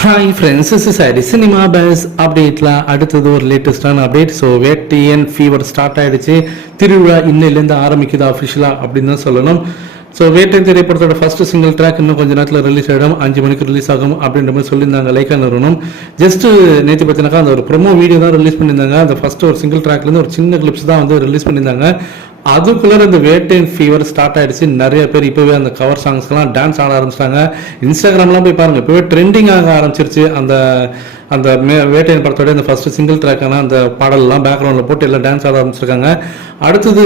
Hi friends is sorry cinema base அப்டேட்டில் அடுத்தது ஒரு லேட்டஸ்டான update so Vettaiyan fever start ஆயிடுச்சு. திருவிழா இன்னிலேருந்து ஆரம்பிக்குது அஃபிஷியலாக அப்படின்னு தான் சொல்லணும். ஸோ வேட்டை திரைப்படத்தோட ஃபர்ஸ்ட் சிங்கிள் ட்ராக் இன்னும் கொஞ்ச நேரத்தில் ரிலீஸ் ஆகிடும் அஞ்சு மணிக்கு ரிலீஸ் ஆகும் அப்படின்ற மாதிரி சொல்லியிருந்தாங்க லைக்கா நிறுவனம் ஜஸ்ட் நேற்று பார்த்தீங்கன்னா அந்த ஒரு ப்ரொமோ வீடியோ தான் ரிலீஸ் பண்ணியிருந்தாங்க. அந்த ஃபர்ஸ்ட் ஒரு சிங்கிள் ட்ராக்லேருந்து ஒரு சின்ன கிளிப்ஸ் தான் வந்து ரிலீஸ் பண்ணியிருந்தாங்க. அதுக்குள்ளே இந்த வேட்டைன் ஃபீவர் ஸ்டார்ட் ஆயிடுச்சு. நிறைய பேர் இப்போவே அந்த கவர் சாங்ஸ்லாம் டான்ஸ் ஆட ஆரம்பிச்சிட்டாங்க. இன்ஸ்டாகிராம்லாம் போய் பாருங்கள் இப்போவே ட்ரெண்டிங் ஆக ஆரம்பிச்சிருச்சு. அந்த அந்த மே வேட்டையன் படத்தோட இந்த ஃபஸ்ட்டு சிங்கிள் ட்ராக்கான அந்த பாடல்லாம் பேக்ரவுண்டில் போட்டு எல்லாம் டான்ஸ் ஆட ஆரம்பிச்சிருக்காங்க. அடுத்தது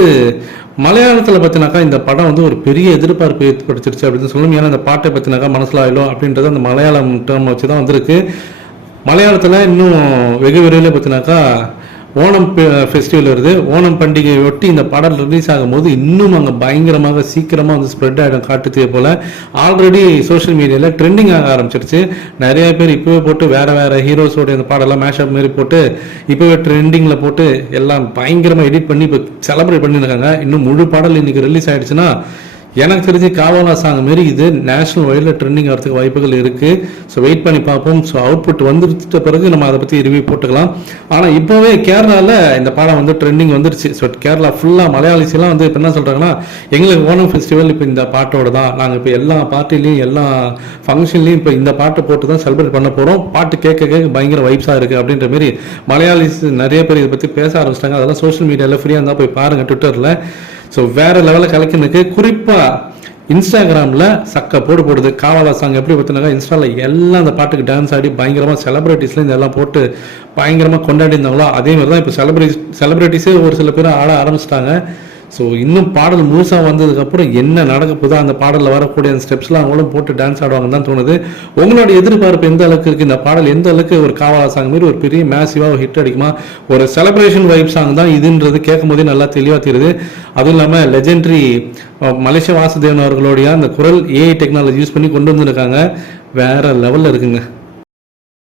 மலையாளத்தில் பார்த்தினாக்கா இந்த படம் வந்து ஒரு பெரிய எதிர்பார்ப்பு ஏற்படுத்திருச்சு அப்படின்னு சொல்லணும். ஏன்னா இந்த பாட்டை பற்றினாக்கா மனசில் ஆயிடும் அப்படின்றது அந்த மலையாளம் டேர்ம் வச்சு தான் வந்திருக்கு. மலையாளத்தில் இன்னும் வெகு விரைவில் பார்த்தினாக்கா ஓணம் ஃபெஸ்டிவல் வருது. ஓணம் பண்டிகையை ஒட்டி இந்த படம் ரிலீஸ் ஆகும்போது இன்னும் அங்கே பயங்கரமாக சீக்கிரமாக வந்து ஸ்ப்ரெட் ஆகிடும் காட்டுத்தே போல். ஆல்ரெடி சோஷியல் மீடியாவில் ட்ரெண்டிங் ஆக ஆரம்பிச்சிருச்சு. நிறைய பேர் இப்போவே போட்டு வேறு வேறு ஹீரோஸோட இந்த பாடெல்லாம் மேஷப் மாரி போட்டு இப்போவே ட்ரெண்டிங்கில் போட்டு எல்லாம் பயங்கரமாக எடிட் பண்ணி இப்போ செலப்ரேட் பண்ணியிருக்காங்க இன்னும் முழு பாடல் இன்றைக்கி ரிலீஸ் ஆகிடுச்சுன்னா எனக்கு தெரிஞ்சு காவலா சாங் மாரி இது நேஷனல் வைடில் ட்ரெண்டிங் ஆகிறதுக்கு வாய்ப்புகள் இருக்குது ஸோ வெயிட் பண்ணி பார்ப்போம். ஸோ அவுட்புட் வந்துட்ட பிறகு நம்ம அதை பற்றி ரிவ்யூ போட்டுக்கலாம். ஆனால் இப்போவே கேரளாவில் இந்த பாடம் வந்து ட்ரெண்டிங் வந்துருச்சு. ஸோ கேரளா ஃபுல்லாக மலையாளிஸ்லாம் வந்து இப்போ என்ன சொல்கிறாங்கன்னா எங்களுக்கு ஓணம் ஃபெஸ்டிவல் இப்போ இந்த பாட்டோட தான். நாங்கள் இப்போ எல்லா பார்ட்டிலையும் எல்லா ஃபங்க்ஷன்லையும் இப்போ இந்த பாட்டை போட்டு தான் செலிப்ரேட் பண்ண போகிறோம் பாட்டு கேட்க கேட்க பயங்கர வைப்ஸாக இருக்குது அப்படின்ற மாரி மலையாளிஸ் நிறைய பேர் இதை பற்றி பேச ஆரம்பிச்சிட்டாங்க. அதெல்லாம் சோஷியல் மீடியாவில் ஃப்ரீயாக இருந்தால் போய் பாருங்கள் ட்விட்டரில் ஸோ வேற லெவலில் கலக்கினுக்கு குறிப்பாக இன்ஸ்டாகிராமில் சக்க போடு போடுது. காவாலா சாங் எப்படி பார்த்தினாக்கா இன்ஸ்டாவில் எல்லாம் அந்த பாட்டுக்கு டான்ஸ் ஆடி பயங்கரமாக செலிப்ரிட்டிஸ்ல இதெல்லாம் போட்டு பயங்கரமாக கொண்டாடி இருந்தாங்களோ அதே மாதிரி தான் இப்போ செலிப்ரிட்டி செலிப்ரிட்டிஸே ஒரு சில பேர் ஆட ஆரம்பிச்சிட்டாங்க. ஸோ இன்னும் பாடல் முழுசாக வந்ததுக்கப்புறம் என்ன நடக்க போதோ அந்த பாடலில் வரக்கூடிய அந்த ஸ்டெப்ஸ்லாம் அவங்களும் போட்டு டான்ஸ் ஆடுவாங்கன்னு தான் தோணுது. உங்களோட எதிர்பார்ப்பு எந்த அளவுக்கு இருக்குது இந்த பாடல் எந்த அளவுக்கு ஒரு காவல் சாங் மாதிரி ஒரு பெரிய மேசிவாக ஹிட் அடிக்குமா? ஒரு செலப்ரேஷன் வைப் சாங் தான் இதுன்றது கேட்கும் போதே நல்லா தெளிவாக தெரியுது. அதுவும் இல்லாமல் லெஜெண்ட்ரி மலேசிய வாசுதேவன் அவர்களுடைய அந்த குரல் ஏஐ டெக்னாலஜி யூஸ் பண்ணி கொண்டு வந்திருக்காங்க. வேற லெவலில் இருக்குங்க.